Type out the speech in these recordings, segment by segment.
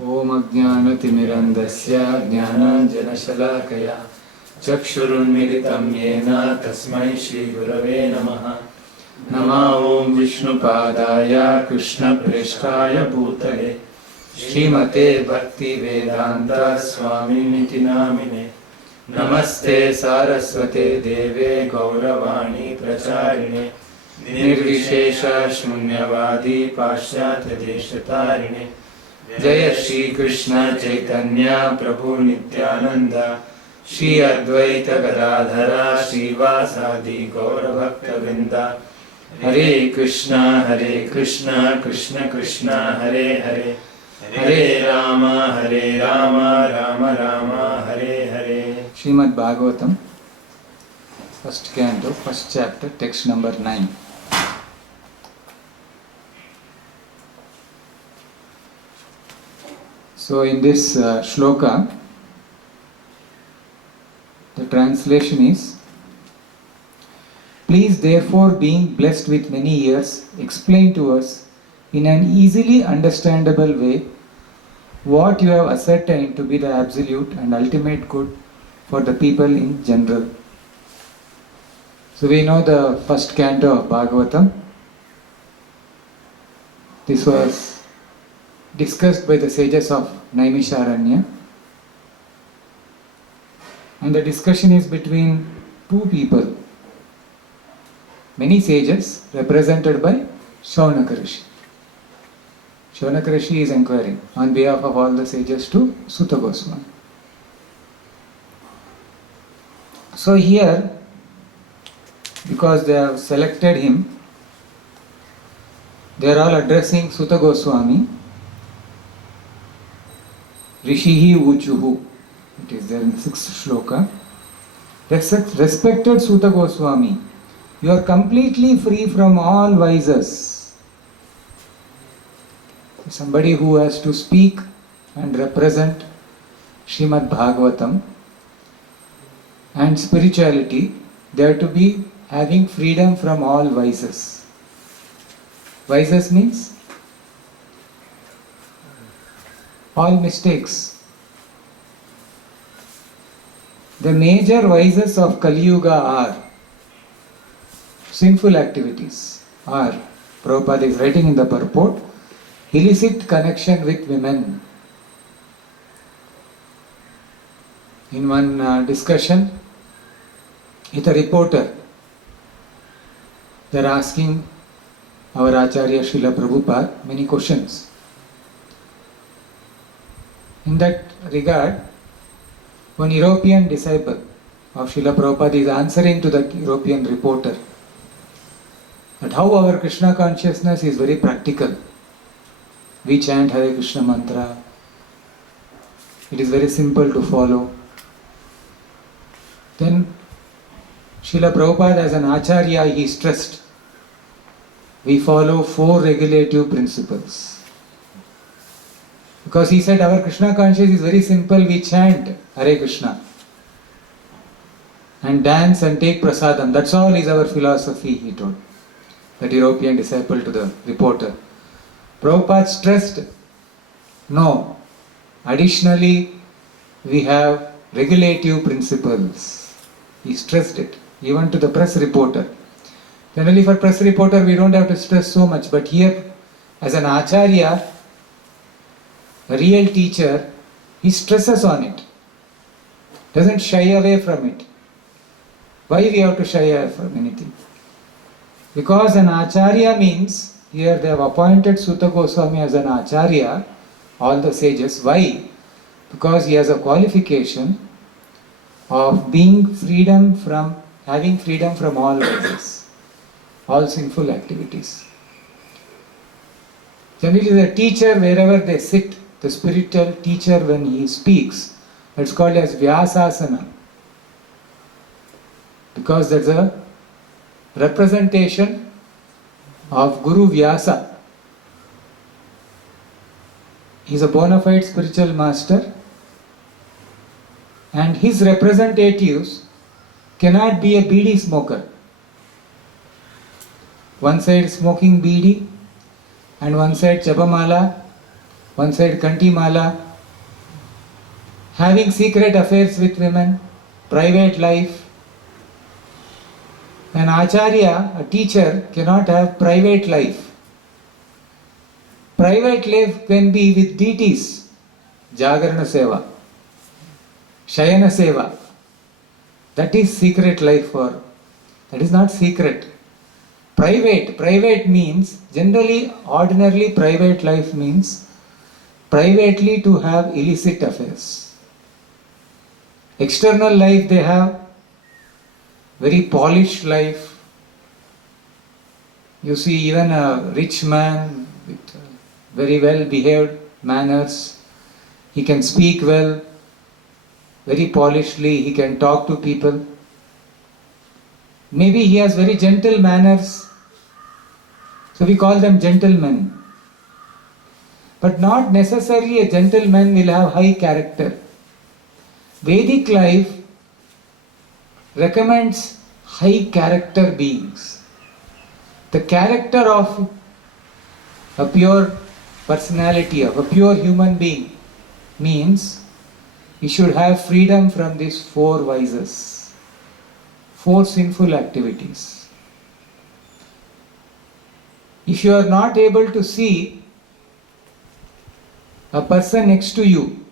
ओम अज्ञानतिमिरन्धस्य ज्ञानाञ्जनशलाकया चक्षुरुन्मिलितं येन तस्मै श्रीगुरवे नमः। नमः ओं विष्णुपादाय कृष्णप्रेष्ठाय भूतले श्रीमते भक्तिवेदान्त स्वामिनिति नामिने। नमस्ते सारस्वते देवे गौरवाणी प्रचारिणे निर्विशेष शून्यवादी पाश्चात्य देशतारिणे। जय श्री कृष्ण चैतन्य प्रभु नित्यानंद श्री अद्वैत गदाधर श्रीवासादि गौरभक्तवृंद। Hare Krishna Krishna Krishna Hare Hare, Hare Rama Rama Rama Hare Hare. Shrimad Bhagavatam first canto first chapter text number 9। So in this shloka, the translation is: Please therefore, being blessed with many years, explain to us in an easily understandable way what you have ascertained to be the absolute and ultimate good for the people in general. So we know the first canto of Bhagavatam. This was discussed by the sages of Naimisharanya, and the discussion is between two people, many sages represented by Shaunaka Rishi. Shaunaka Rishi is inquiring on behalf of all the sages to Suta Goswami. So here, because they have selected him, they are all addressing Suta Goswami. Rishihi Uchuhu, it is there in the 6th shloka. Respected Suta Goswami, you are completely free from all vices. Somebody who has to speak and represent Srimad Bhagavatam and spirituality, they have to be having freedom from all vices. Vices means all mistakes. The major vices of Kali Yuga are sinful activities, are, Prabhupada is writing in the purport, illicit connection with women. In one discussion with a reporter, they are asking our Acharya Srila Prabhupada many questions. In that regard, one European disciple of Srila Prabhupada is answering to the European reporter that how our Krishna consciousness is very practical. We chant Hare Krishna mantra. It is very simple to follow. Then Srila Prabhupada as an Acharya, he stressed, we follow 4 regulative principles. Because he said our Krishna consciousness is very simple, we chant Hare Krishna and dance and take prasadam. That's all is our philosophy, he told that European disciple to the reporter. Prabhupada stressed, no, additionally we have regulative principles. He stressed it, even to the press reporter. Generally for press reporter we don't have to stress so much, but here as an Acharya, a real teacher, he stresses on it, doesn't shy away from it. Why we have to shy away from anything? Because an Acharya means, here they have appointed Suta Goswami as an Acharya, all the sages. Why? Because he has a qualification of having freedom from all vices, all sinful activities. Generally the teacher, wherever they sit, the spiritual teacher, when he speaks, it's called as Vyasasana, because that's a representation of Guru Vyasa. He is a bona fide spiritual master, and his representatives cannot be a bidi smoker. One side smoking bidi and one side Jabamala, one side Kantimala, having secret affairs with women, private life. An acharya, a teacher, cannot have private life. Private life can be with deities, Jagarana Seva, Shayana Seva. That is secret life for, that is not secret. Private means, generally, ordinarily private life means privately to have illicit affairs. External life they have very polished life. You see even a rich man with very well behaved manners, he can speak well, very polishedly, he can talk to people. Maybe he has very gentle manners, so we call them gentlemen. But not necessarily a gentleman will have high character. Vedic life recommends high character beings. The character of a pure personality, of a pure human being, means he should have freedom from these four vices, four sinful activities. If you are not able to see a person next to you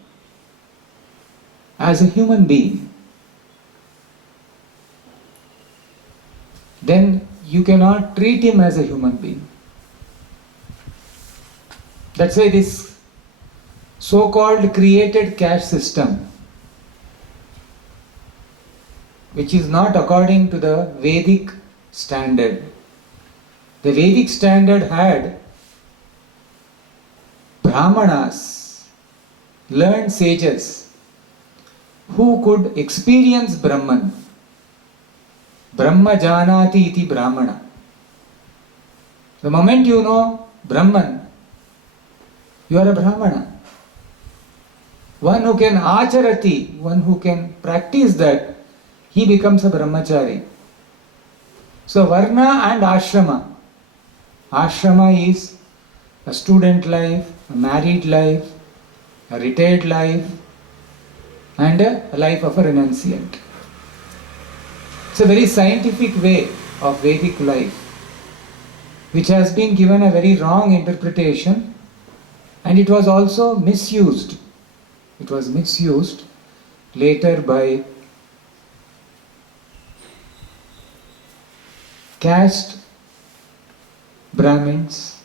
as a human being, then you cannot treat him as a human being. That's why this so-called created caste system, which is not according to the Vedic standard. The Vedic standard had Brahmanas, learned sages, who could experience Brahman. Brahma janati iti Brahmana. The moment you know Brahman, you are a Brahmana. One who can acharati, one who can practice that, he becomes a brahmachari. So varna and ashrama. Ashrama is a student life, a married life, a retired life, and a life of a renunciant. It's a very scientific way of Vedic life, which has been given a very wrong interpretation, and it was also misused. It was misused later by caste Brahmins,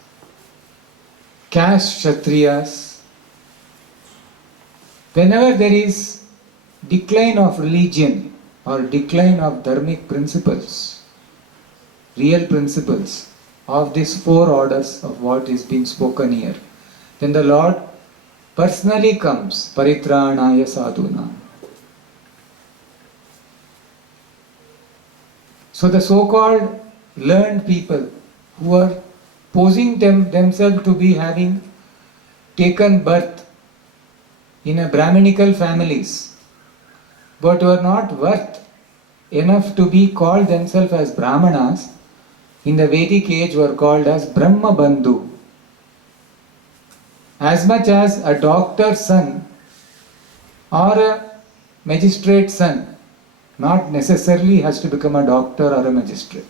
caste Kshatriyas. Whenever there is decline of religion or decline of dharmic principles, real principles of these four orders of what is being spoken here, then the Lord personally comes, paritranaya sadhuna. So the so-called learned people who are posing themselves to be having taken birth in a Brahminical families, but who are not worth enough to be called themselves as Brahmanas, in the Vedic age were called as Brahma Bandhu. As much as a doctor's son or a magistrate's son not necessarily has to become a doctor or a magistrate.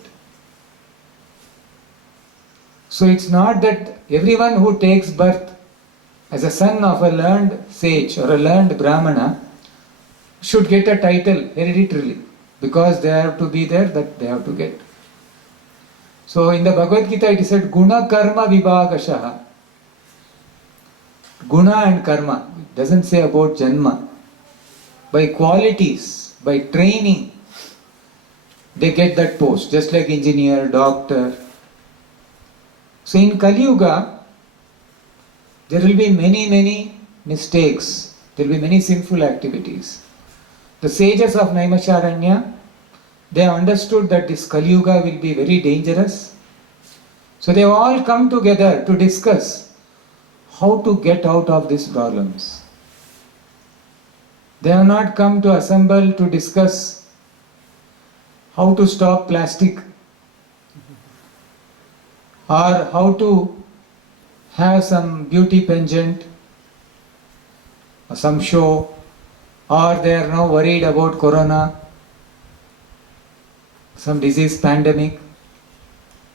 So it's not that everyone who takes birth as a son of a learned sage or a learned Brahmana should get a title hereditarily, because they have to be there, that they have to get. So in the Bhagavad Gita it is said Guna Karma Vibhagashaha. Guna and Karma. It doesn't say about Janma. By qualities, by training, they get that post, just like engineer, doctor. So in Kali Yuga, there will be many mistakes, there will be many sinful activities. The sages of Naimisharanya, they have understood that this Kali Yuga will be very dangerous. So they have all come together to discuss how to get out of these problems. They have not come to assemble to discuss how to stop plastic or how to have some beauty pageant some show, or they are now worried about corona, some disease pandemic,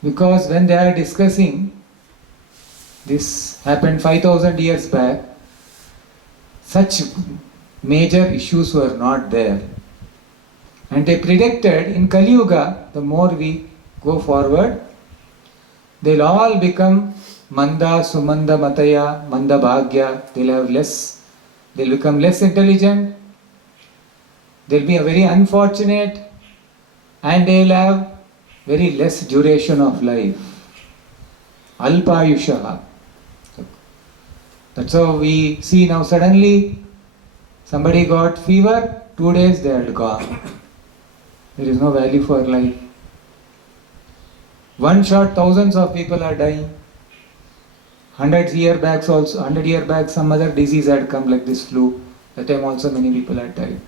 because when they are discussing, this happened 5000 years back, such major issues were not there. And they predicted in Kali Yuga, the more we go forward, they'll all become Manda, Sumanda, Mataya, Manda, Bhagya. They'll become less intelligent, they'll be a very unfortunate, and they'll have very less duration of life. Alpayushaha. That's how we see now suddenly somebody got fever, 2 days they had gone. There is no value for life. One shot, thousands of people are dying. 100 years back some other disease had come like this flu. That time also many people had died.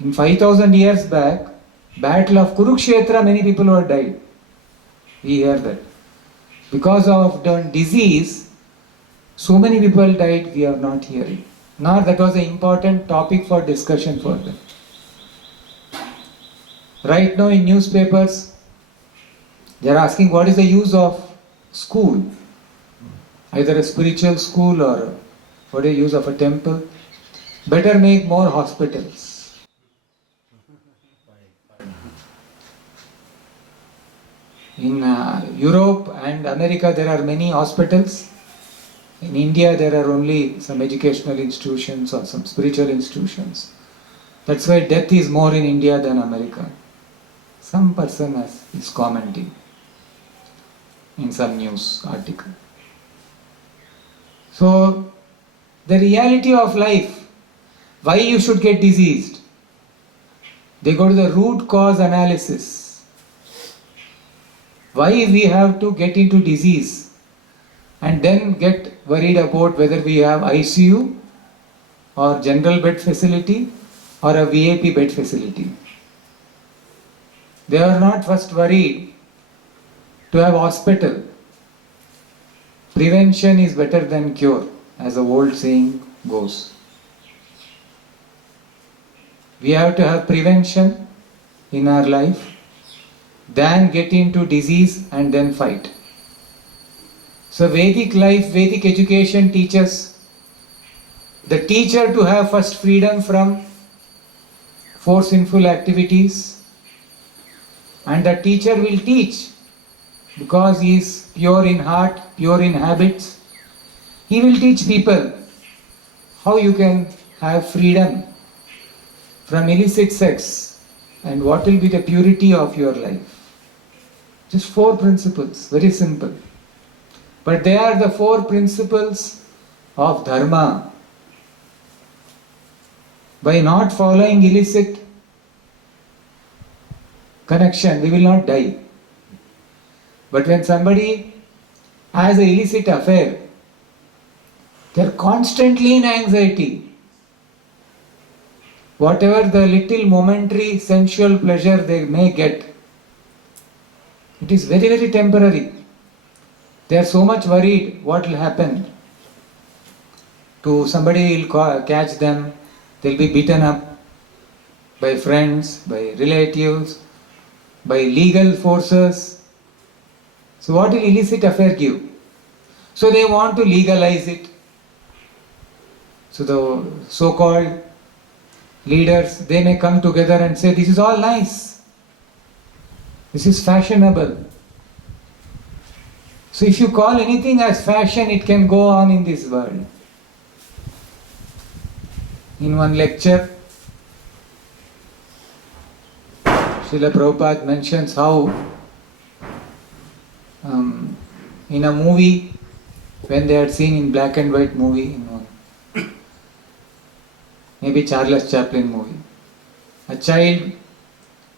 In 5000 years back, Battle of Kurukshetra, many people had died. We hear that. Because of the disease, so many people died, we are not hearing. Nor that was an important topic for discussion for them. Right now in newspapers, they are asking what is the use of school, either a spiritual school or what is the use of a temple. Better make more hospitals. In Europe and America there are many hospitals. In India there are only some educational institutions or some spiritual institutions. That's why death is more in India than America. Some person is commenting in some news article. So, the reality of life, why you should get diseased, they go to the root cause analysis. Why we have to get into disease and then get worried about whether we have ICU or general bed facility or a VIP bed facility. They are not first worried to have hospital. Prevention is better than cure, as the old saying goes. We have to have prevention in our life, than get into disease and then fight. So Vedic life, Vedic education teaches the teacher to have first freedom from 4 sinful activities, and the teacher will teach because he is pure in heart, pure in habits. He will teach people how you can have freedom from illicit sex and what will be the purity of your life. Just 4 principles, very simple. But they are the 4 principles of dharma. By not following illicit connection, we will not die. But when somebody has an illicit affair, they are constantly in anxiety. Whatever the little momentary sensual pleasure they may get, it is very, very temporary. They are so much worried what will happen. To somebody will catch them, they will be beaten up by friends, by relatives, by legal forces. So what will illicit affair give? So they want to legalize it. So the so-called leaders, they may come together and say, this is all nice. This is fashionable. So if you call anything as fashion, it can go on in this world. In one lecture, Srila Prabhupada mentions how in a movie, when they had seen in black and white movie, in one, maybe Charles Chaplin movie, a child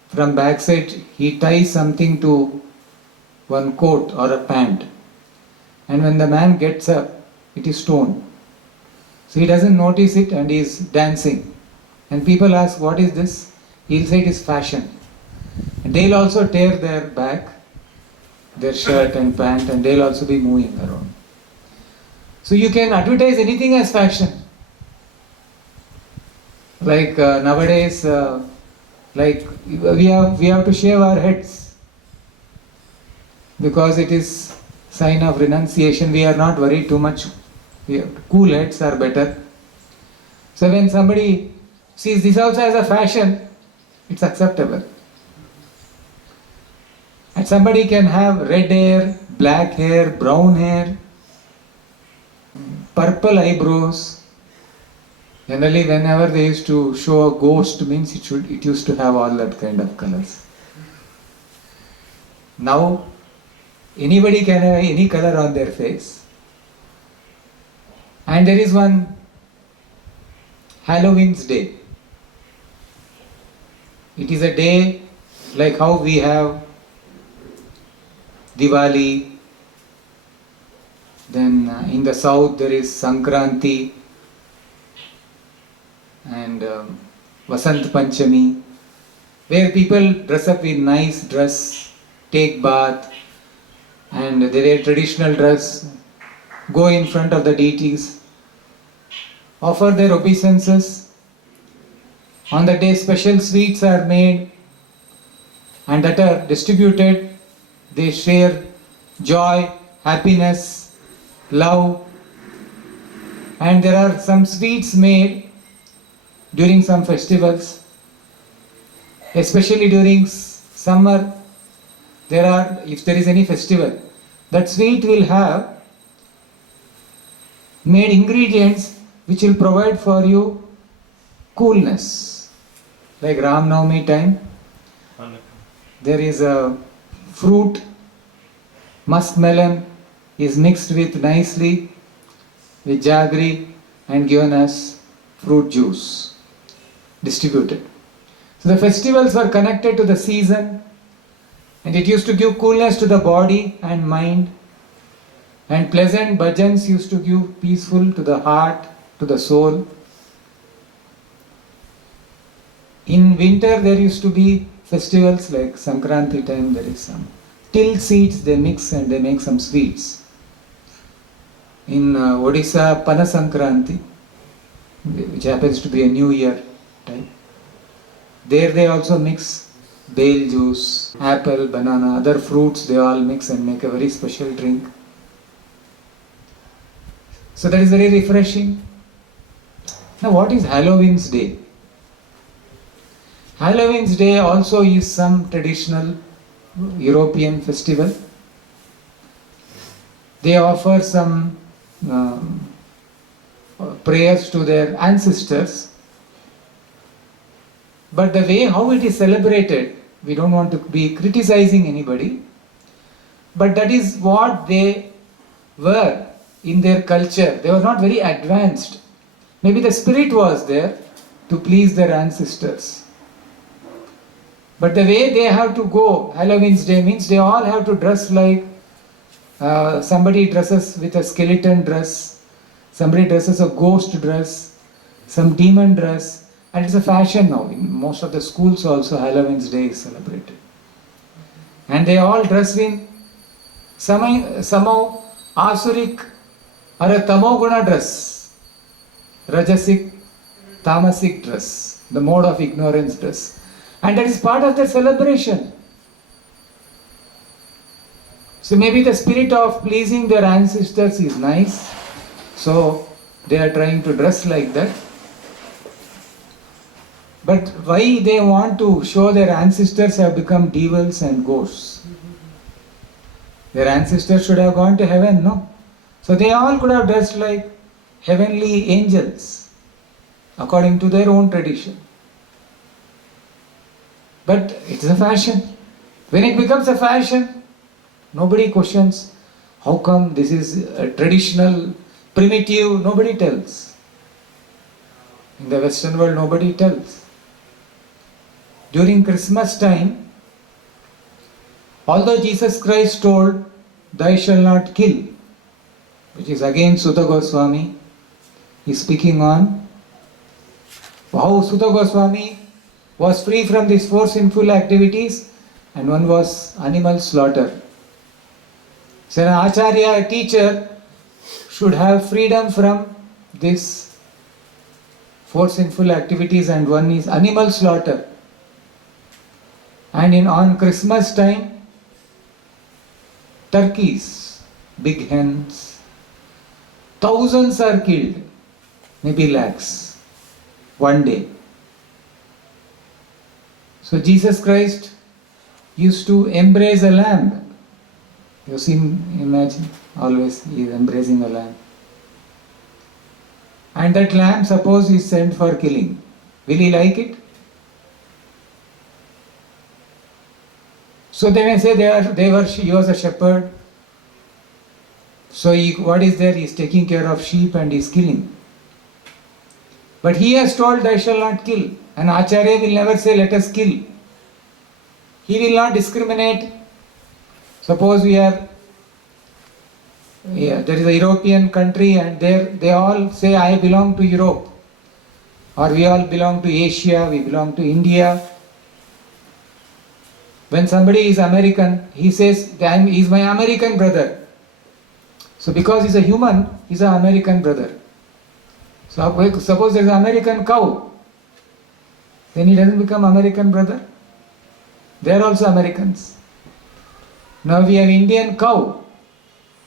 from backside, he ties something to one coat or a pant, and when the man gets up, it is torn. So he doesn't notice it and he is dancing. And people ask, what is this? He'll say it is fashion. And they'll also tear their back, their shirt and pant, and they'll also be moving around. So you can advertise anything as fashion. Like nowadays, like we have to shave our heads because it is sign of renunciation. We are not worried too much. Cool heads are better. So when somebody sees this also as a fashion, it's acceptable. And somebody can have red hair, black hair, brown hair, purple eyebrows. Generally, whenever they used to show a ghost, means it used to have all that kind of colors. Now, anybody can have any color on their face. And there is one Halloween's day. It is a day like how we have Diwali. Then in the south there is Sankranti and Vasant Panchami, where people dress up in nice dress, take bath, and they wear traditional dress, go in front of the deities, offer their obeisances. On that day special sweets are made and that are distributed. They share joy, happiness, love, and there are some sweets made during some festivals, especially during summer. If there is any festival, that sweet will have made ingredients which will provide for you coolness. Like Ram Navami time, there is a fruit, muskmelon is mixed with nicely with jaggery and given as fruit juice distributed. So the festivals were connected to the season, and it used to give coolness to the body and mind, and pleasant bhajans used to give peaceful to the heart, to the soul. In winter there used to be festivals like Sankranti time, there is some till seeds they mix and they make some sweets. In Odisha, Pana Sankranti, which happens to be a new year time, there they also mix bale juice, apple, banana, other fruits, they all mix and make a very special drink. So that is very refreshing. Now what is Halloween's Day? Halloween's Day also is some traditional European festival. They offer some prayers to their ancestors. But the way how it is celebrated, we don't want to be criticizing anybody, but that is what they were in their culture. They were not very advanced. Maybe the spirit was there to please their ancestors. But the way they have to go, Halloween's Day means they all have to dress like somebody dresses with a skeleton dress, somebody dresses a ghost dress, some demon dress, and it's a fashion now. In most of the schools also Halloween's Day is celebrated. And they all dress in somehow Asuric or a Tamoguna dress, Rajasic, Tamasic dress, the mode of ignorance dress. And that is part of the celebration. So maybe the spirit of pleasing their ancestors is nice, so they are trying to dress like that. But why they want to show their ancestors have become devils and ghosts? Their ancestors should have gone to heaven, no? So they all could have dressed like heavenly angels, according to their own tradition. But it's a fashion. When it becomes a fashion, nobody questions how come this is a traditional, primitive, nobody tells. In the Western world, nobody tells. During Christmas time, although Jesus Christ told, "Thou shalt not kill," which is again Sutta Goswami, is speaking on how Sutta Goswami was free from these four sinful activities, and one was animal slaughter. So an acharya, a teacher, should have freedom from this four sinful activities, and one is animal slaughter. And on Christmas time, turkeys, big hens, thousands are killed, maybe lakhs, one day. So Jesus Christ used to embrace a lamb. You see, imagine, always he is embracing a lamb. And that lamb, suppose is sent for killing. Will he like it? So they may say he was a shepherd. So what is there? He is taking care of sheep and he is killing. But he has told, thou shalt not kill. An Acharya will never say, let us kill. He will not discriminate. Suppose there is a European country and they all say, I belong to Europe. Or we all belong to Asia, we belong to India. When somebody is American, he says, he is my American brother. So because he is a human, he is an American brother. So suppose there is an American cow, then he doesn't become American brother. They are also Americans. Now we have Indian cow.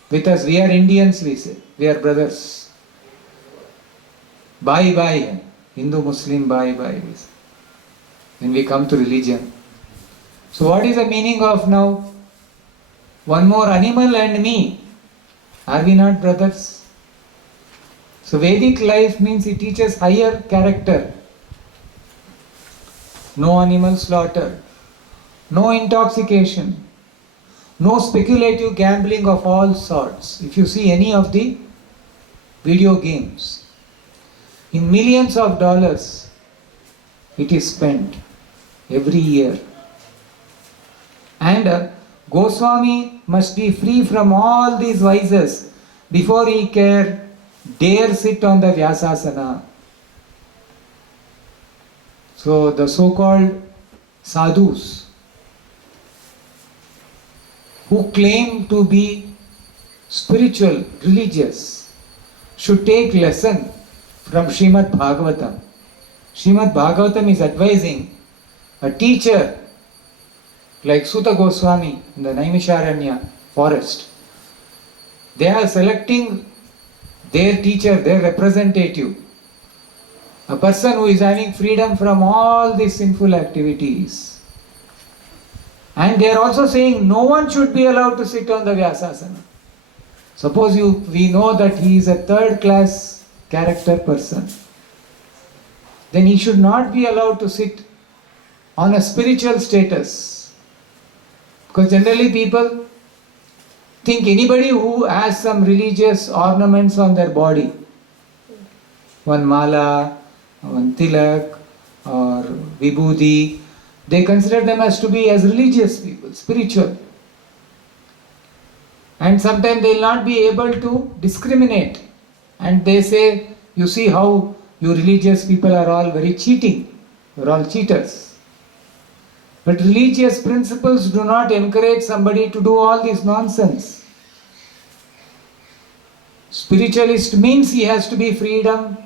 With us, we are Indians, we say. We are brothers. Bye bye. Hindu, Muslim, bye bye. When we come to religion. So what is the meaning of now? One more animal and me. Are we not brothers? So Vedic life means it teaches higher character. No animal slaughter. No intoxication. No speculative gambling of all sorts. If you see any of the video games, in millions of dollars it is spent every year. And Goswami must be free from all these vices before he dare sit on the Vyasasana. So the so-called sadhus who claim to be spiritual, religious, should take lesson from Srimad Bhagavatam. Srimad Bhagavatam is advising a teacher like Suta Goswami in the Naimisharanya forest. They are selecting their teacher, their representative, a person who is having freedom from all these sinful activities. And they are also saying no one should be allowed to sit on the Vyasasana. Suppose we know that he is a third class character person, then he should not be allowed to sit on a spiritual status. Because generally people think anybody who has some religious ornaments on their body, one mala, one tilak or vibhuti, they consider them as to be as religious people, spiritual. And sometimes they will not be able to discriminate. And they say, you see how you religious people are all very cheating. You are all cheaters. But religious principles do not encourage somebody to do all this nonsense. Spiritualist means he has to be freedom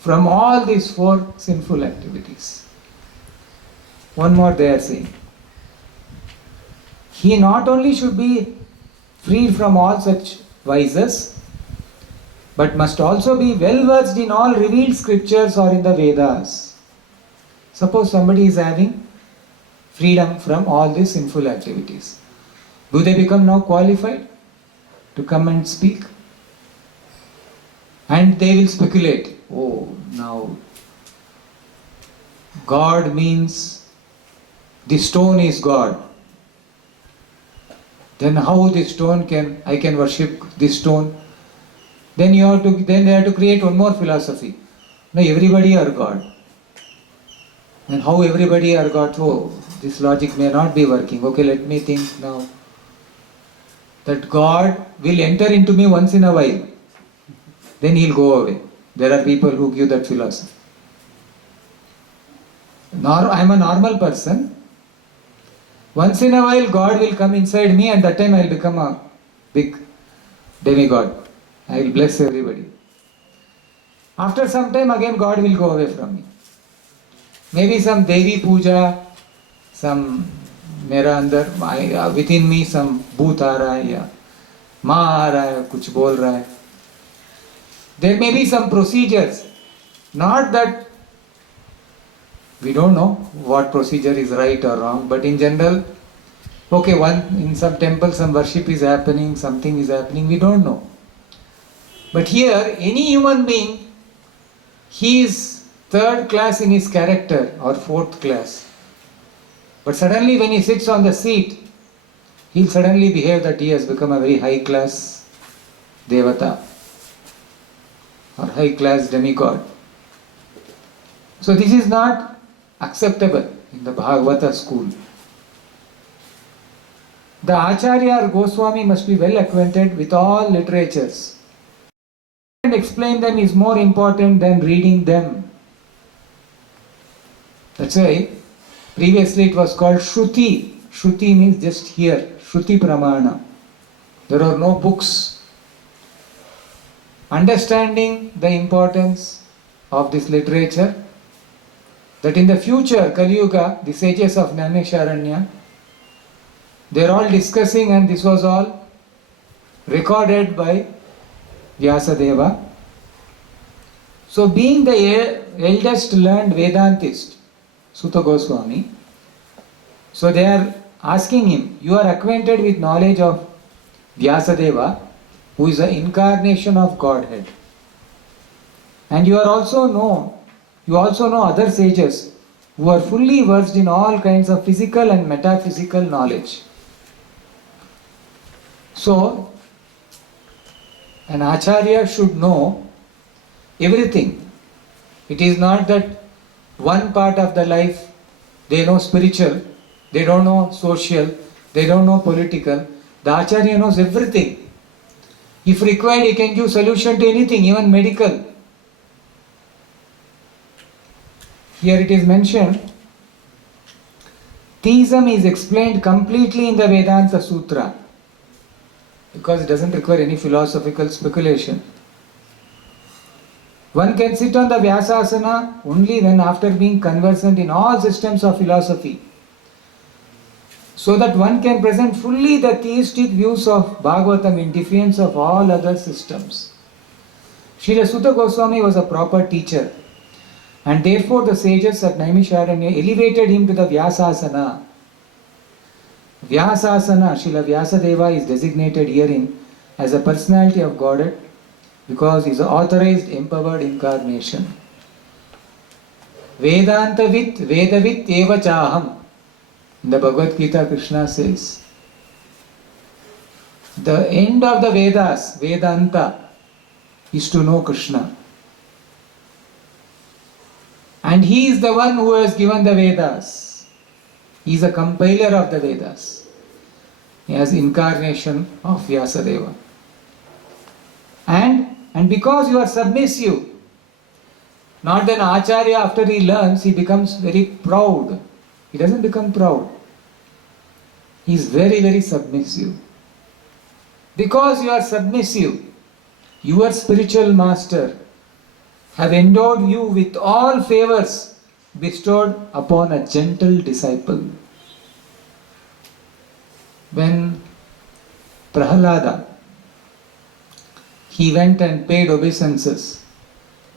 from all these four sinful activities. One more they are saying. He not only should be freed from all such vices, but must also be well versed in all revealed scriptures or in the Vedas. Suppose somebody is having freedom from all these sinful activities. Do they become now qualified to come and speak? And they will speculate. Oh, now God means the stone is God. Then how this stone I can worship this stone? Then they have to create one more philosophy. No, everybody are God. And how everybody are God? Oh, this logic may not be working. Okay, let me think now. That God will enter into me once in a while. Then he'll go away. There are people who give that philosophy. I am a normal person. Once in a while God will come inside me and that time I will become a big demigod. I will bless everybody. After some time again God will go away from me. Maybe some Devi Puja, some मेरा अंदर within me some भूत आ रहा है या माँ आ रहा है कुछ बोल रहा है. There may be some procedures, not that we don't know what procedure is right or wrong, but in general, okay, in some temple some worship is happening, something is happening, we don't know. But here, any human being, he is third class in his character or fourth class. But suddenly when he sits on the seat, he'll suddenly behave that he has become a very high class devata or high class demigod. So this is not acceptable in the Bhagavata school. The Acharya or Goswami must be well acquainted with all literatures. And explain them is more important than reading them. That's why previously it was called Shruti. Shruti means just hear. Shruti Pramana. There are no books. Understanding the importance of this literature, that in the future, Kali Yuga, the sages of Naimisharanya, they are all discussing, and this was all recorded by Vyasadeva. So being the eldest learned Vedantist, Sutta Goswami, so they are asking him, you are acquainted with knowledge of Vyasadeva, who is the incarnation of Godhead. And you also know other sages who are fully versed in all kinds of physical and metaphysical knowledge. So, an Acharya should know everything. It is not that one part of the life they know spiritual, they don't know social, they don't know political. The Acharya knows everything. If required, he can give solution to anything, even medical. Here it is mentioned, theism is explained completely in the Vedanta Sutra because it doesn't require any philosophical speculation. One can sit on the Vyasasana only when after being conversant in all systems of philosophy, so that one can present fully the theistic views of Bhagavatam in defiance of all other systems. Srila Sutta Goswami was a proper teacher, and therefore the sages at Naimisharanya elevated him to the Vyasasana. Vyasasana, Srila Vyasadeva is designated herein as a personality of Godhead because he is an authorized, empowered incarnation. Vedantavit, Vedavit eva chaham. In the Bhagavad Gita, Krishna says, the end of the Vedas, Vedanta, is to know Krishna. And he is the one who has given the Vedas. He is a compiler of the Vedas. He has incarnation of Vyasadeva. And because you are submissive, not an Acharya after he learns, he becomes very proud. He doesn't become proud. He is very, very submissive. Because you are submissive, your spiritual master have endowed you with all favors bestowed upon a gentle disciple. When Prahalada, he went and paid obeisances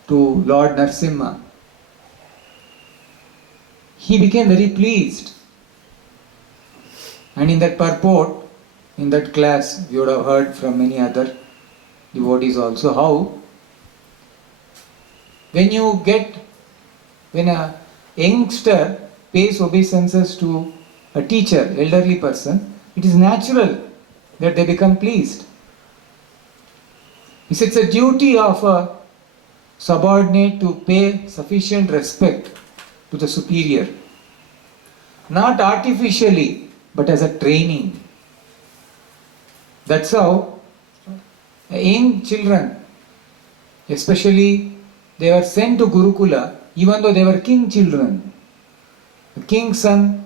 to Lord Narsimha, he became very pleased. And in that purport, in that class, you would have heard from many other devotees also how when a youngster pays obeisances to a teacher, elderly person, it is natural that they become pleased. It's a duty of a subordinate to pay sufficient respect to the superior, not artificially, but as a training. That's how young children, especially, they were sent to Gurukula, even though they were king children. The king's son,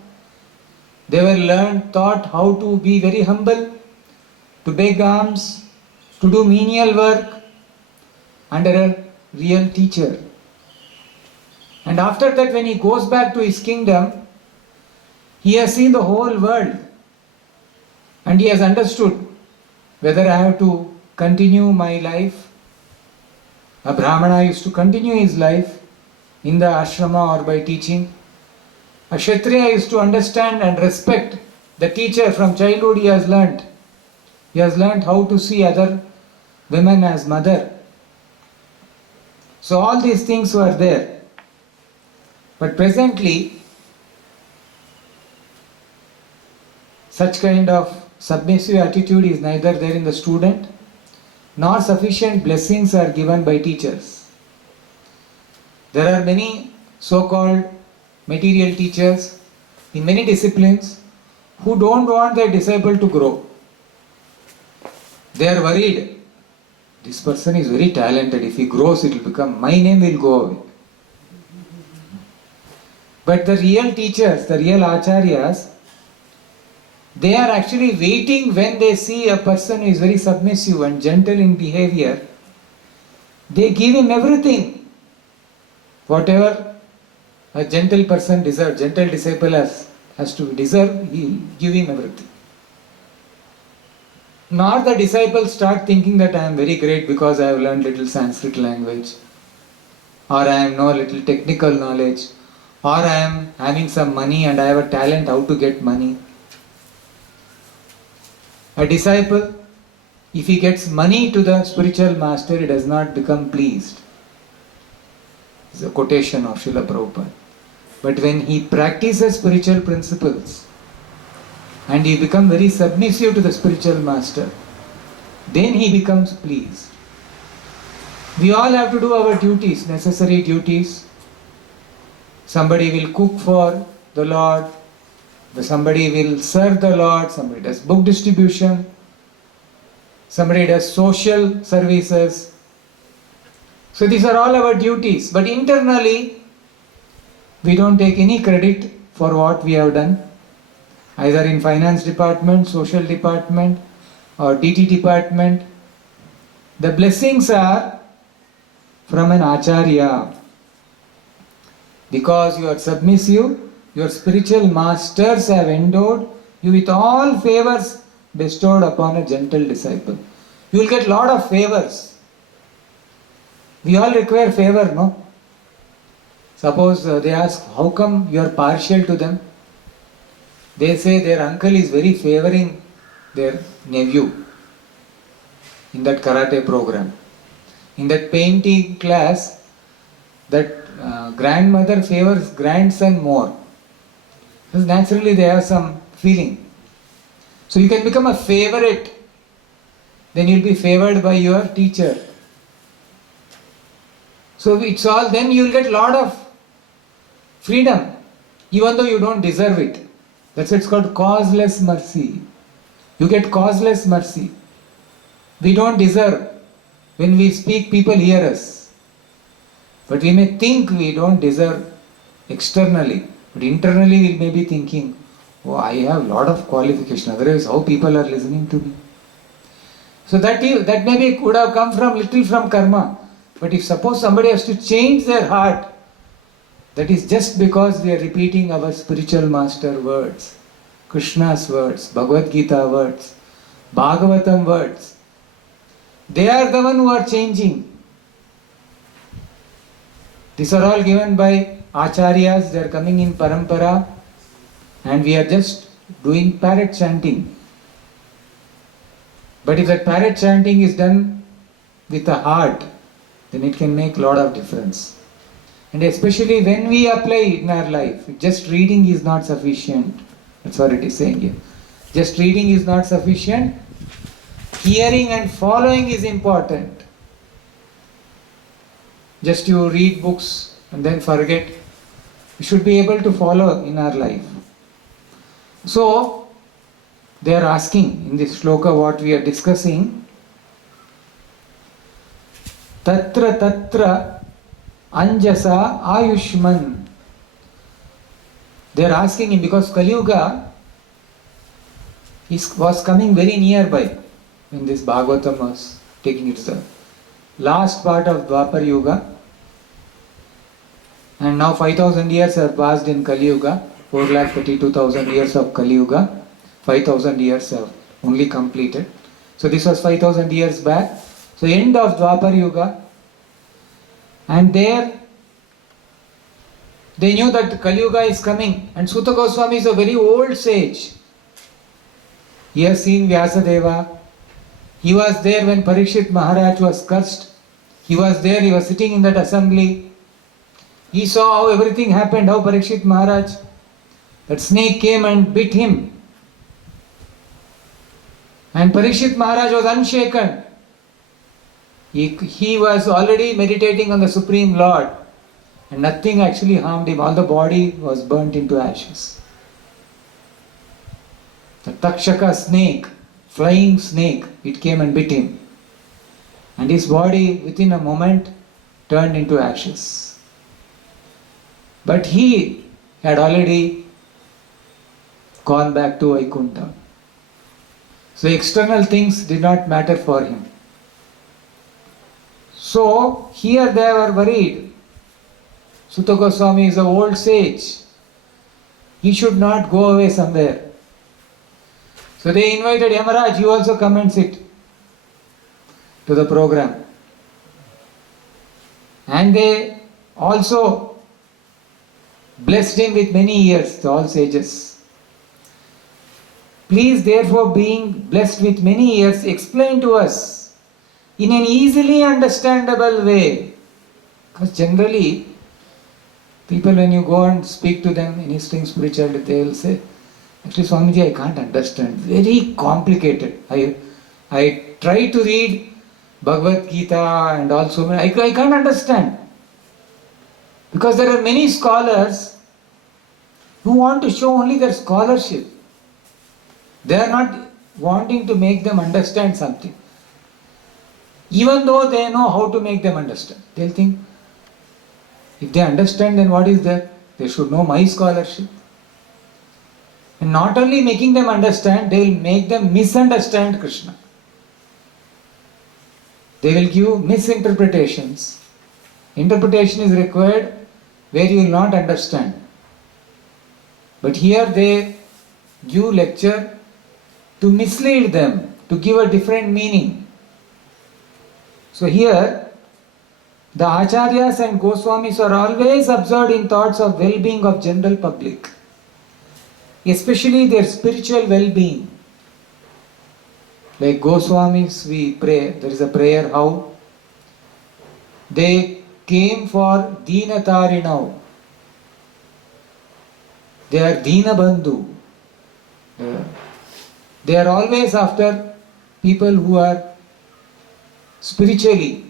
they were taught how to be very humble, to beg alms, to do menial work, under a real teacher. And after that, when he goes back to his kingdom, he has seen the whole world and he has understood whether I have to continue my life. A Brahmana used to continue his life in the ashrama or by teaching. A Kshatriya used to understand and respect the teacher. From childhood he has learnt. He has learnt how to see other women as mother. So all these things were there. But presently, such kind of submissive attitude is neither there in the student, nor sufficient blessings are given by teachers. There are many so-called material teachers in many disciplines who don't want their disciple to grow. They are worried. This person is very talented. If he grows, it will become, my name will go away. But the real teachers, the real acharyas, they are actually waiting when they see a person who is very submissive and gentle in behavior. They give him everything. Whatever a gentle person deserves, gentle disciple has to deserve, he will give him everything. Nor the disciples start thinking that I am very great because I have learned little Sanskrit language, or I am know little technical knowledge, or I am having some money and I have a talent how to get money. A disciple, if he gets money to the spiritual master, he does not become pleased. It's a quotation of Srila Prabhupada. But when he practices spiritual principles and he becomes very submissive to the spiritual master, then he becomes pleased. We all have to do our duties, necessary duties. Somebody will cook for the Lord, somebody will serve the Lord, somebody does book distribution, somebody does social services. So these are all our duties, but internally we don't take any credit for what we have done, either in finance department, social department or DT department. The blessings are from an acharya. Because you are submissive, your spiritual masters have endowed you with all favors bestowed upon a gentle disciple. You will get lot of favors. We all require favor, no? Suppose they ask, how come you are partial to them? They say their uncle is very favoring their nephew in that karate program. In that painting class, that grandmother favors grandson more. Because naturally they have some feeling. So you can become a favorite. Then you will be favored by your teacher. So it's all, then you will get lot of freedom, even though you don't deserve it. That's why it's called causeless mercy. You get causeless mercy. We don't deserve. When we speak, people hear us. But we may think we don't deserve externally. But internally we may be thinking, oh, I have lot of qualification. Otherwise, how people are listening to me? So that maybe could have come from little from karma. But if suppose somebody has to change their heart, that is just because we are repeating our spiritual master words, Krishna's words, Bhagavad Gita words, Bhagavatam words. They are the one who are changing. These are all given by acharyas. They are coming in parampara, and we are just doing parrot chanting. But if that parrot chanting is done with a heart, then it can make a lot of difference. And especially when we apply it in our life, just reading is not sufficient. That's what it is saying here. Just reading is not sufficient. Hearing and following is important. Just you read books and then forget. We should be able to follow in our life. So, they are asking in this shloka what we are discussing. Tatra tatra anjasa ayushman. They are asking him because Kali Yuga was coming very nearby when this Bhagavatam was taking its last part of Dwapar Yuga, and now 5000 years have passed in Kali Yuga, 4,32,000 years of Kali Yuga, 5000 years have only completed. So this was 5000 years back. So end of Dwapar Yuga, and there they knew that Kali Yuga is coming, and Suta Goswami is a very old sage. He has seen Vyasadeva. He was there when Parikshit Maharaj was cursed. He was there, he was sitting in that assembly. He saw how everything happened, how Parikshit Maharaj, that snake came and bit him. And Parikshit Maharaj was unshaken. He was already meditating on the Supreme Lord, and nothing actually harmed him. All the body was burnt into ashes. The Takshaka snake, flying snake, it came and bit him. And his body within a moment turned into ashes. But he had already gone back to Vaikuntha. So external things did not matter for him. So here they were worried. Suta Goswami is an old sage. He should not go away somewhere. So they invited Yamaraj, you also come and sit to the program. And they also blessed him with many years, the all sages. Please, therefore, being blessed with many years, explain to us in an easily understandable way. Because generally, people, when you go and speak to them in Eastern spirituality, they will say, actually, Swamiji, I can't understand. Very complicated. I try to read Bhagavad Gita and also, I can't understand. Because there are many scholars who want to show only their scholarship. They are not wanting to make them understand something. Even though they know how to make them understand. They'll think, if they understand, then what is there? They should know my scholarship. And not only making them understand, they will make them misunderstand Krishna. They will give misinterpretations. Interpretation is required where you will not understand. But here they give lecture to mislead them, to give a different meaning. So here, the Acharyas and Goswamis are always absorbed in thoughts of well-being of general public, especially their spiritual well-being. Like Goswamis, we pray, there is a prayer how they came for Deenatarinav. They are Deena Bandhu. They are always after people who are spiritually,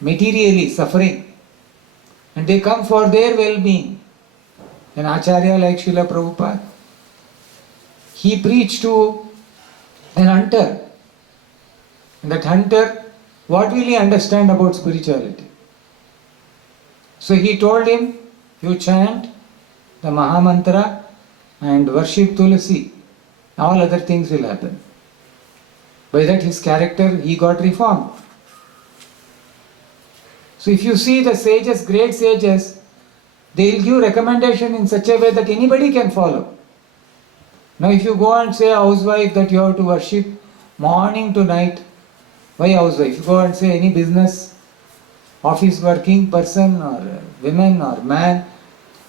materially suffering. And they come for their well-being. An Acharya like Srila Prabhupada, he preached to an hunter. And that hunter, what will he understand about spirituality? So he told him, you chant the Mahamantra and worship Tulasi, all other things will happen. By that his character, he got reformed. So if you see the sages, great sages, they will give recommendation in such a way that anybody can follow. Now if you go and say a housewife that you have to worship morning to night, why housewife? You go and say any business, office working person or women or man,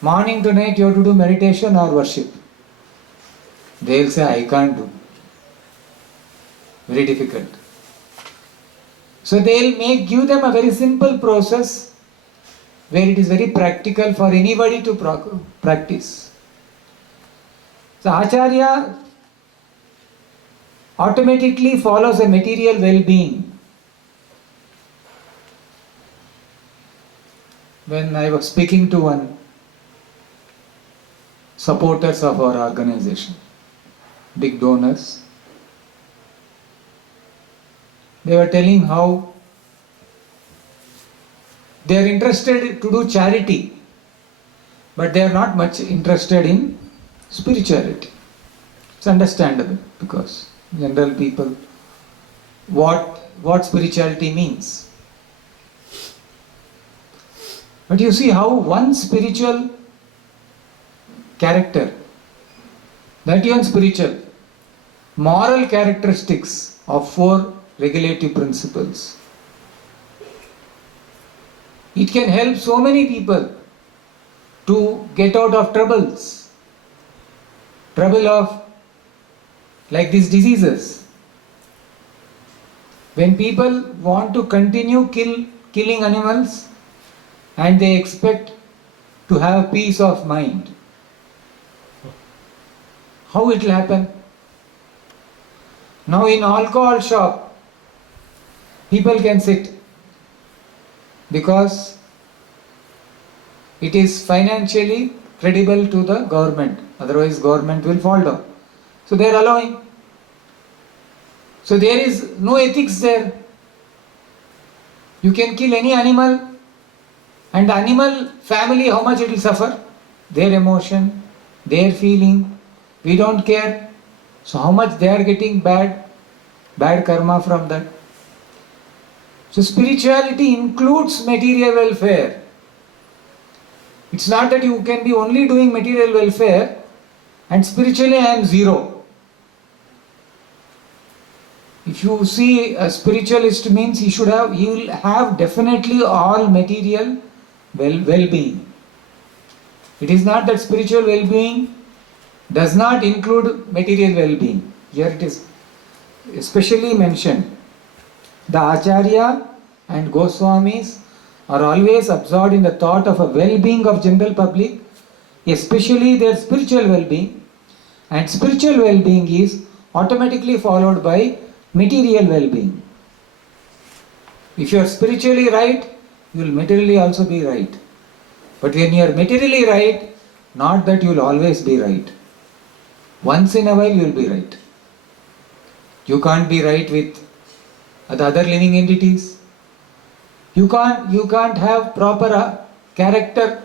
morning to night you have to do meditation or worship. They will say, I can't do. Very difficult. So they will give them a very simple process where it is very practical for anybody to practice. So Acharya automatically follows a material well-being. When I was speaking to one supporters of our organization, big donors, they were telling how they are interested to do charity, but they are not much interested in spirituality. It's understandable because general people, what spirituality means. But you see how one spiritual character, that even spiritual, moral characteristics of 4 regulative principles. It can help so many people to get out of troubles. Trouble of like these diseases. When people want to continue killing animals and they expect to have peace of mind, how it will happen? Now in alcohol shop, people can sit because it is financially credible to the government, otherwise government will fall down. So they are allowing. So there is no ethics there. You can kill any animal and the animal family, how much it will suffer? Their emotion, their feeling, we don't care. So how much they are getting bad karma from that. So spirituality includes material welfare. It's not that you can be only doing material welfare and spiritually I am zero. If you see a spiritualist means he will have definitely all material well-being. It is not that spiritual well-being does not include material well-being. Here it is especially mentioned. The Acharya and Goswamis are always absorbed in the thought of a well-being of general public, especially their spiritual well-being, and spiritual well-being is automatically followed by material well-being. If you are spiritually right, you will materially also be right. But when you are materially right, not that you will always be right. Once in a while you will be right. You can't be right with the other living entities. You can't have proper character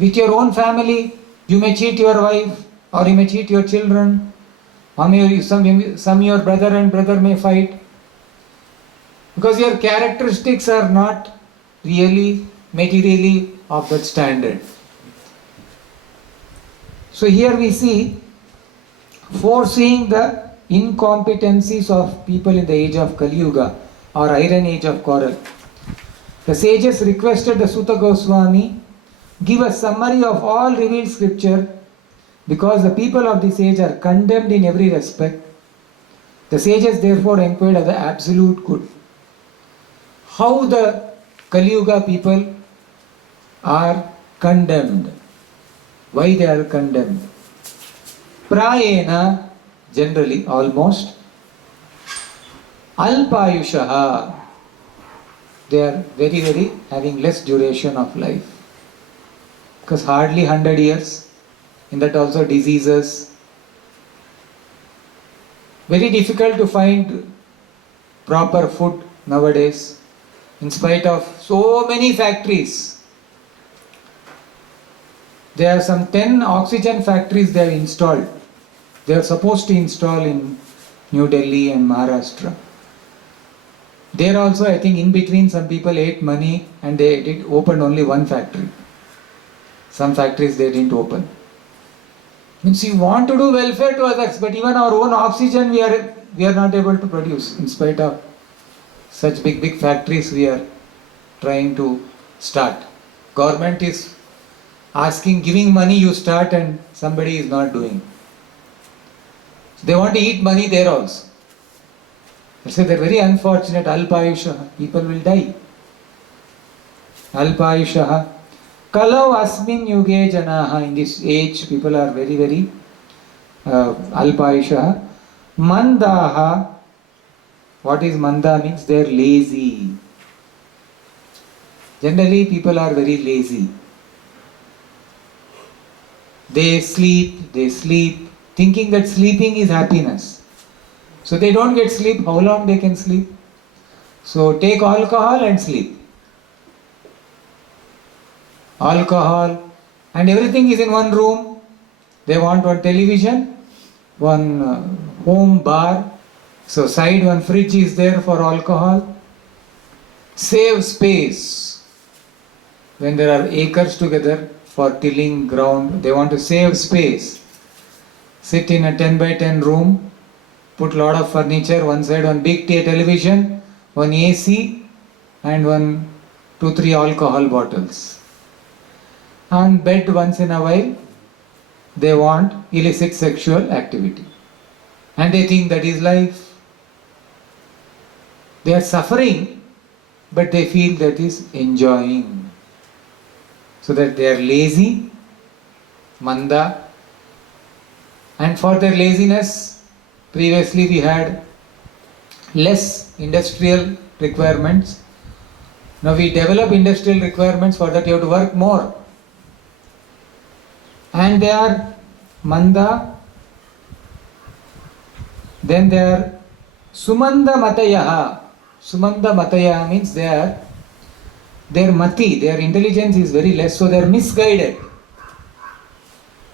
with your own family. You may cheat your wife or you may cheat your children. Some your brother and brother may fight. Because your characteristics are not really materially of that standard. So here we see foreseeing the incompetencies of people in the age of Kali Yuga or Iron Age of Coral. The sages requested the Suta Goswami give a summary of all revealed scripture because the people of this age are condemned in every respect. The sages therefore inquired of the absolute good. How the Kali Yuga people are condemned. Why they are condemned? Prayena, generally, almost. Alpayushaha, they are very having less duration of life. Because hardly 100 years, in that also diseases. Very difficult to find proper food nowadays, in spite of so many factories. There are some 10 oxygen factories they have installed. They are supposed to install in New Delhi and Maharashtra. There also, I think, in between some people ate money and they did open only one factory. Some factories they didn't open. Means you want to do welfare to others, but even our own oxygen we are not able to produce in spite of such big factories we are trying to start. Government is asking, giving money you start and somebody is not doing. They want to eat money there also. So they're very unfortunate. Alpayushaha, people will die. Alpayushaha. Kalau asmin yuge janaha, in this age people are very alpayushaha. Mandaha, what is manda means? They are lazy. Generally people are very lazy. They sleep, thinking that sleeping is happiness. So they don't get sleep. How long they can sleep? So take alcohol and sleep. Alcohol and everything is in one room. They want one television, one home bar. So side one fridge is there for alcohol. Save space. when there are acres together for tilling ground, they want to save space. Sit in a 10 by 10 room, put lot of furniture, one side one big television, one AC and one 2-3 alcohol bottles. On bed once in a while, they want illicit sexual activity. And they think that is life. They are suffering, but they feel that is enjoying. So that they are lazy, manda. And for their laziness, previously we had less industrial requirements. Now we develop industrial requirements, for that you have to work more. And they are manda. Then they are sumanda matayaha. Sumanda matayaha means their mati, their intelligence is very less, so they are misguided.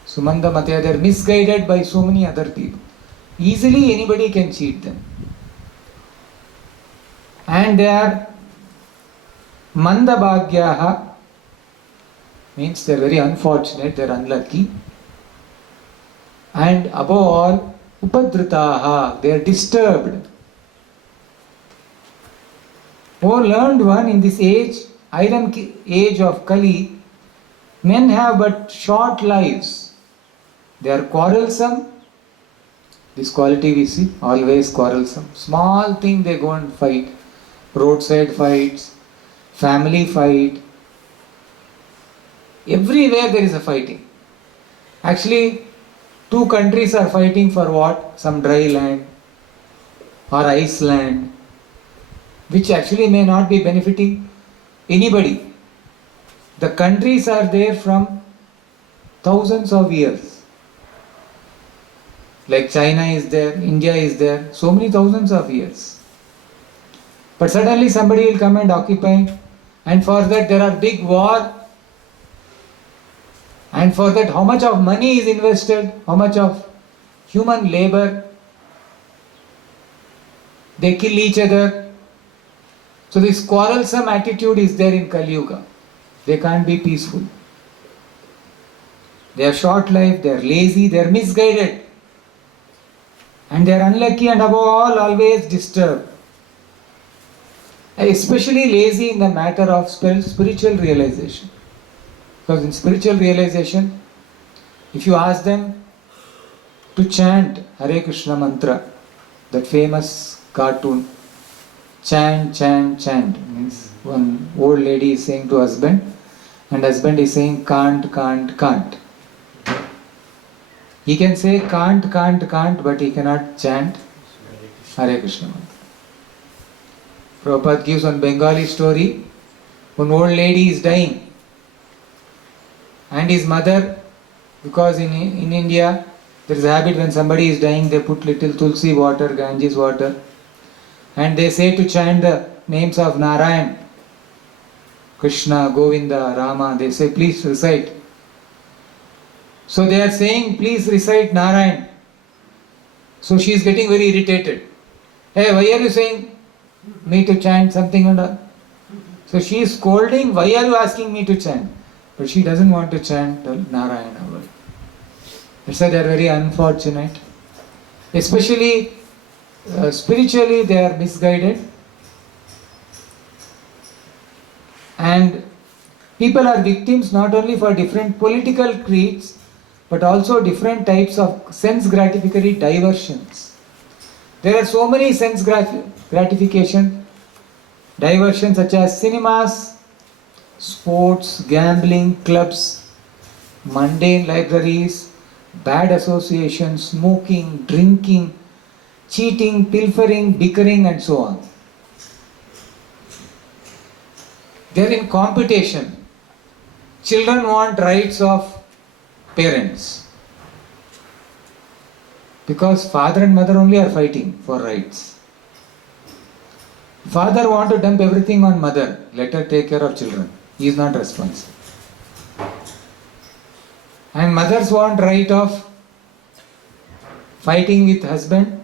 Sumanda mataya, they are misguided by so many other people. Easily anybody can cheat them. And they are mandabhagyaha, means they are very unfortunate, they are unlucky. And above all, upadritaha, they are disturbed. Oh learned one, in this age, iron age of Kali, men have but short lives. They are quarrelsome. This quality we see, always quarrelsome. Small thing they go and fight. Roadside fights, family fight. Everywhere there is a fighting. Actually, two countries are fighting for what? Some dry land or ice land, which actually may not be benefiting anybody. The countries are there from thousands of years. Like China is there, India is there, so many thousands of years. But suddenly somebody will come and occupy, and for that there are big war. And for that, how much of money is invested, how much of human labor. They kill each other. So this quarrelsome attitude is there in Kali Yuga. They can't be peaceful. They are short-lived, they are lazy, they are misguided. And they are unlucky, and above all, always disturbed. Especially lazy in the matter of spiritual realization. Because in spiritual realization, if you ask them to chant Hare Krishna mantra, that famous cartoon, chant, chant, chant, means one old lady is saying to husband, and husband is saying can't, can't, can't. He can say can't, can't, can't, but he cannot chant Hare Krishna mantra. Prabhupada gives one Bengali story. One old lady is dying, and his mother, because in India there is a habit, when somebody is dying they put little tulsi water, Ganges water, and they say to chant the names of Narayan, Krishna, Govinda, Rama. They say please recite. So they are saying please recite Narayan. So she is getting very irritated. Hey, why are you saying me to chant something and all? So she is scolding, why are you asking me to chant? But she doesn't want to chant Narayana word. That's why they are very unfortunate. Especially spiritually they are misguided. And people are victims not only for different political creeds, but also different types of sense gratificatory diversions. There are so many sense gratification diversions such as cinemas, sports, gambling, clubs, mundane libraries, bad associations, smoking, drinking, cheating, pilfering, bickering and so on. They are in competition. Children want rights of parents, because father and mother only are fighting for rights. Father want to dump everything on mother, let her take care of children. He is not responsible. And mothers want right of fighting with husband.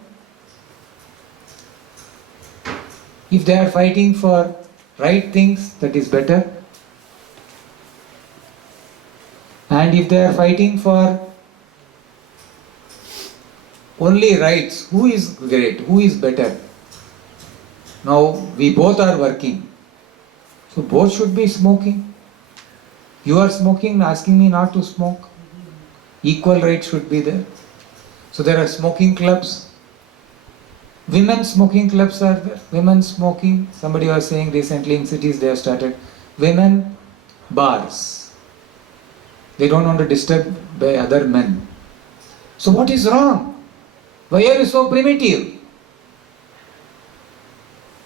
If they are fighting for right things, that is better. And if they are fighting for only rights, who is great, who is better? Now we both are working, so both should be smoking. You are smoking, asking me not to smoke. Equal rights should be there. So there are smoking clubs. Women smoking clubs are there. Women smoking. Somebody was saying recently in cities they have started women bars. They don't want to disturb by other men. So what is wrong? Why are you so primitive?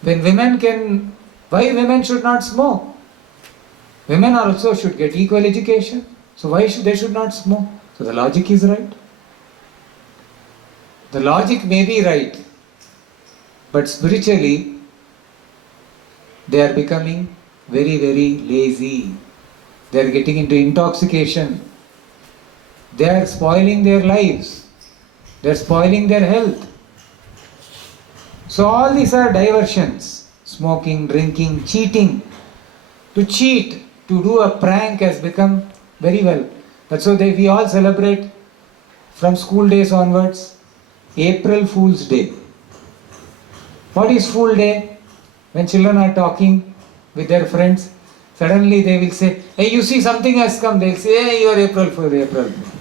When women can, why women should not smoke? Women also should get equal education. So why should they should not smoke? So the logic is right. The logic may be right, but spiritually they are becoming very, very lazy. They are getting into intoxication. They are spoiling their lives. They are spoiling their health. So all these are diversions. Smoking, drinking, cheating. To cheat, to do a prank has become very well. That's why we all celebrate from school days onwards April Fool's Day. What is Fool Day? When children are talking with their friends, suddenly they will say, hey, you see something has come. They will say, hey, you are April Fool, April Fool.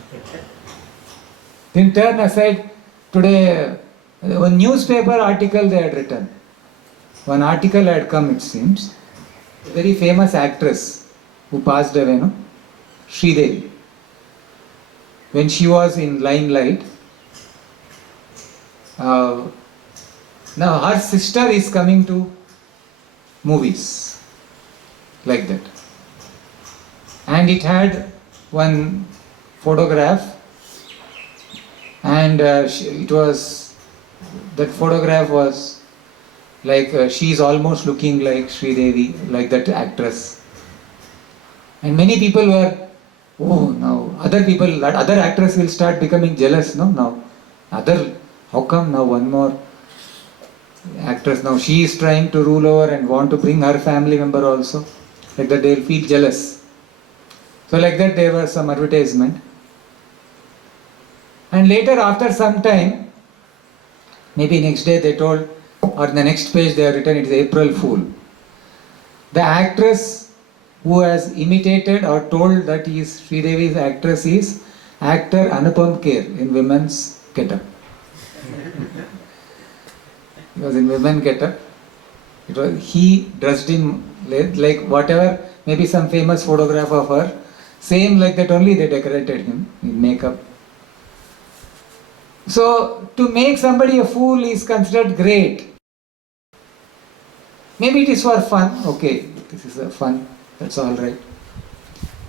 Then turn aside, today one newspaper article they had written. One article had come, it seems. A very famous actress who passed away, no? Sridevi. When she was in limelight, now her sister is coming to movies like that, and it had one photograph, and it was, that photograph was like she is almost looking like Sridevi, like that actress, and many people were, oh, now other people, that other actress will start becoming jealous, no? Now other, how come now one more actress, now she is trying to rule over and want to bring her family member also, like that they will feel jealous. So like that there was some advertisement, and later after some time, maybe next day they told, or the next page they have written, it is April Fool. The actress who has imitated or told that he is Sridevi's actress is actor Anupam Kher in women's getup. He was in women getup. It was he dressed in like whatever, maybe some famous photograph of her, same like that only they decorated him in makeup. So to make somebody a fool is considered great. Maybe it is for fun, okay, this is a fun, that's all right.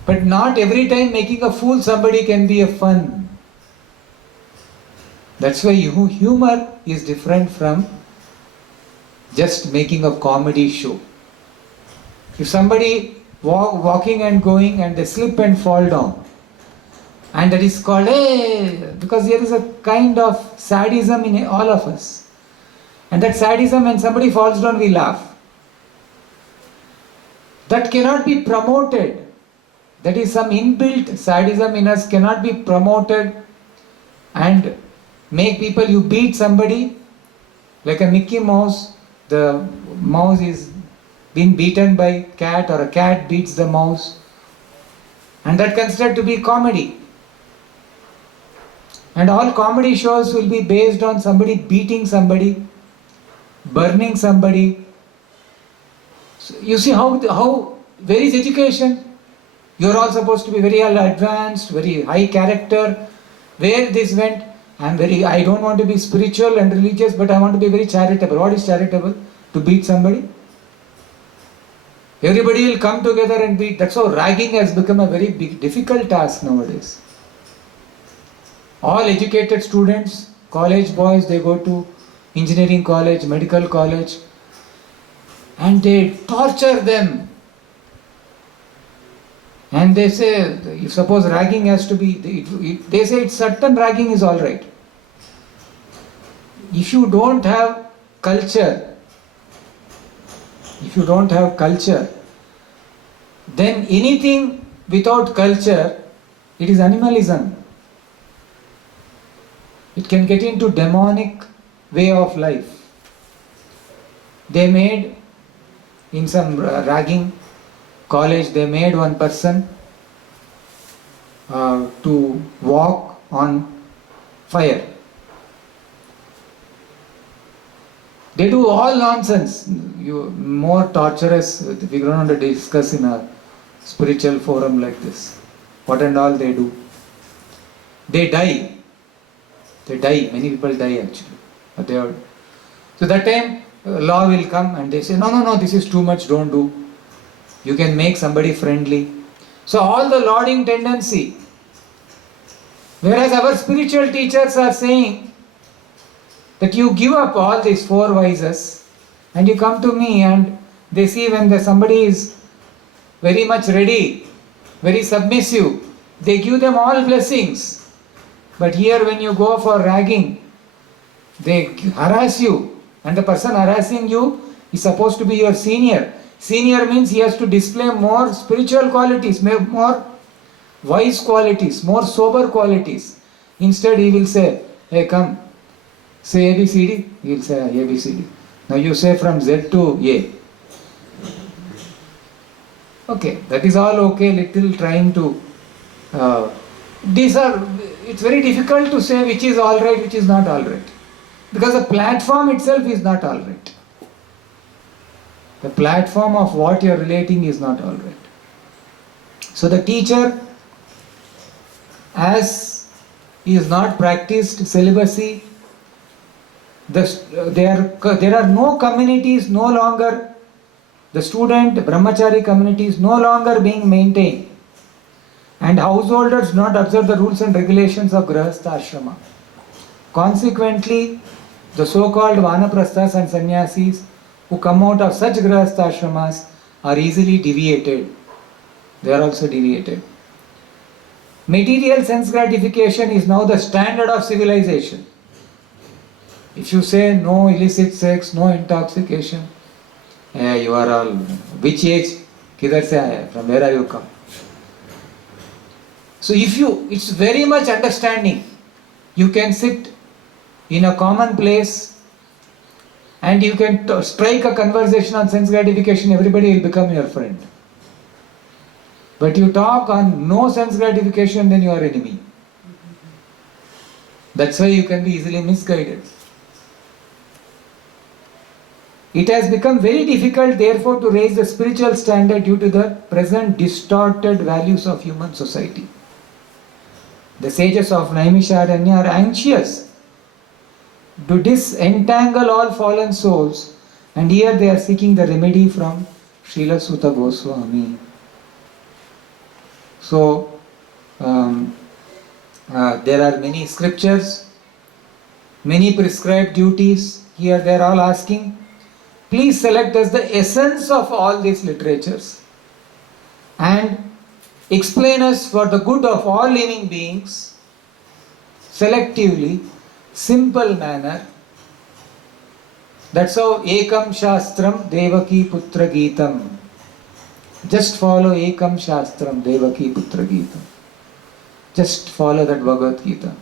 But not every time making a fool somebody can be a fun. That's why humor is different from just making a comedy show. If somebody walking and going and they slip and fall down, and that is called, hey, because there is a kind of sadism in all of us. And that sadism, when somebody falls down, we laugh. That cannot be promoted. That is some inbuilt sadism in us, cannot be promoted and make people, you beat somebody like a Mickey Mouse, the mouse is being beaten by cat, or a cat beats the mouse, and that considered to be comedy. And all comedy shows will be based on somebody beating somebody, burning somebody. So you see how where is education? You are all supposed to be very advanced, very high character. Where this went? I don't want to be spiritual and religious, but I want to be very charitable. What is charitable? To beat somebody? Everybody will come together and beat. That's how ragging has become a very big, difficult task nowadays. All educated students, college boys, they go to engineering college, medical college, and they torture them. And they say, if suppose ragging has to be, they say it's certain ragging is all right. If you don't have culture, then anything without culture It is animalism. It can get into demonic way of life. They made, in some ragging college, they made one person to walk on fire. They do all nonsense. More torturous, we don't want to discuss in a spiritual forum like this. What and all they do. They die. They die. Many people die actually. But they are. So that time law will come and they say, no, this is too much, don't do. You can make somebody friendly. So all the lauding tendency. Whereas our spiritual teachers are saying that you give up all these four vices and you come to me, and they see when somebody is very much ready, very submissive, they give them all blessings. But here when you go for ragging, they harass you, and the person harassing you is supposed to be your senior. Senior means he has to display more spiritual qualities, more wise qualities, more sober qualities. Instead he will say, hey, come, say ABCD. He will say ABCD. Now you say from Z to A. Okay, that is all okay, little trying to... it's very difficult to say which is alright, which is not alright. Because the platform itself is not alright. The platform of what you are relating is not alright. So the teacher, as he is not practiced celibacy, there are no communities no longer, the student brahmachari community is no longer being maintained, and householders do not observe the rules and regulations of grahastha ashrama. Consequently, the so-called vanaprasthas and sannyasis who come out of such grahastha ashramas are easily deviated. They are also deviated. Material sense gratification is now the standard of civilization. If you say no illicit sex, no intoxication, you are all, which age, kidhar se aaya, from where are you come? So it's very much understanding. You can sit in a common place and you can strike a conversation on sense gratification, everybody will become your friend. But you talk on no sense gratification, then you are enemy. That's why you can be easily misguided. It has become very difficult, therefore, to raise the spiritual standard due to the present distorted values of human society. The sages of Naimisharanya are anxious to disentangle all fallen souls, and here they are seeking the remedy from Srila Suta Goswami. So, there are many scriptures, many prescribed duties. Here they are all asking, please select as the essence of all these literatures and explain us for the good of all living beings, selectively, simple manner. That's how Ekam Shastram Devaki Putra Geetam. Just follow Ekam Shastram Devaki Putra Geetam. Just follow that Bhagavad Gita.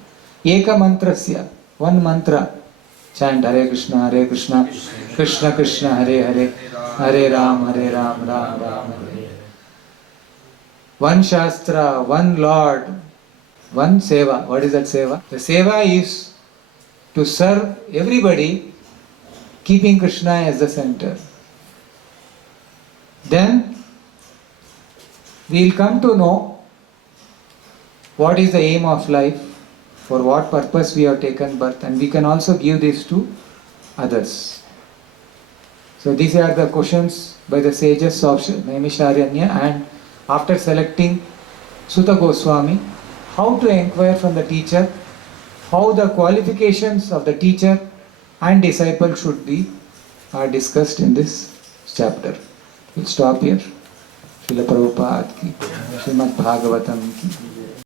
Eka Mantrasya, one mantra. Chant Hare Krishna, Krishna Krishna, Hare Hare, Hare Ram, Ram Ram, Hare. One Shastra, one Lord, one Seva. What is that Seva? The Seva is to serve everybody, keeping Krishna as the center. Then we will come to know what is the aim of life, for what purpose we have taken birth, and we can also give this to others. So these are the questions by the sages of Naimisharanya, and after selecting Suta Goswami, how to inquire from the teacher, how the qualifications of the teacher and disciple should be are discussed in this chapter. We'll stop here. Srila Prabhupada ki, Srimad Bhagavatam ki.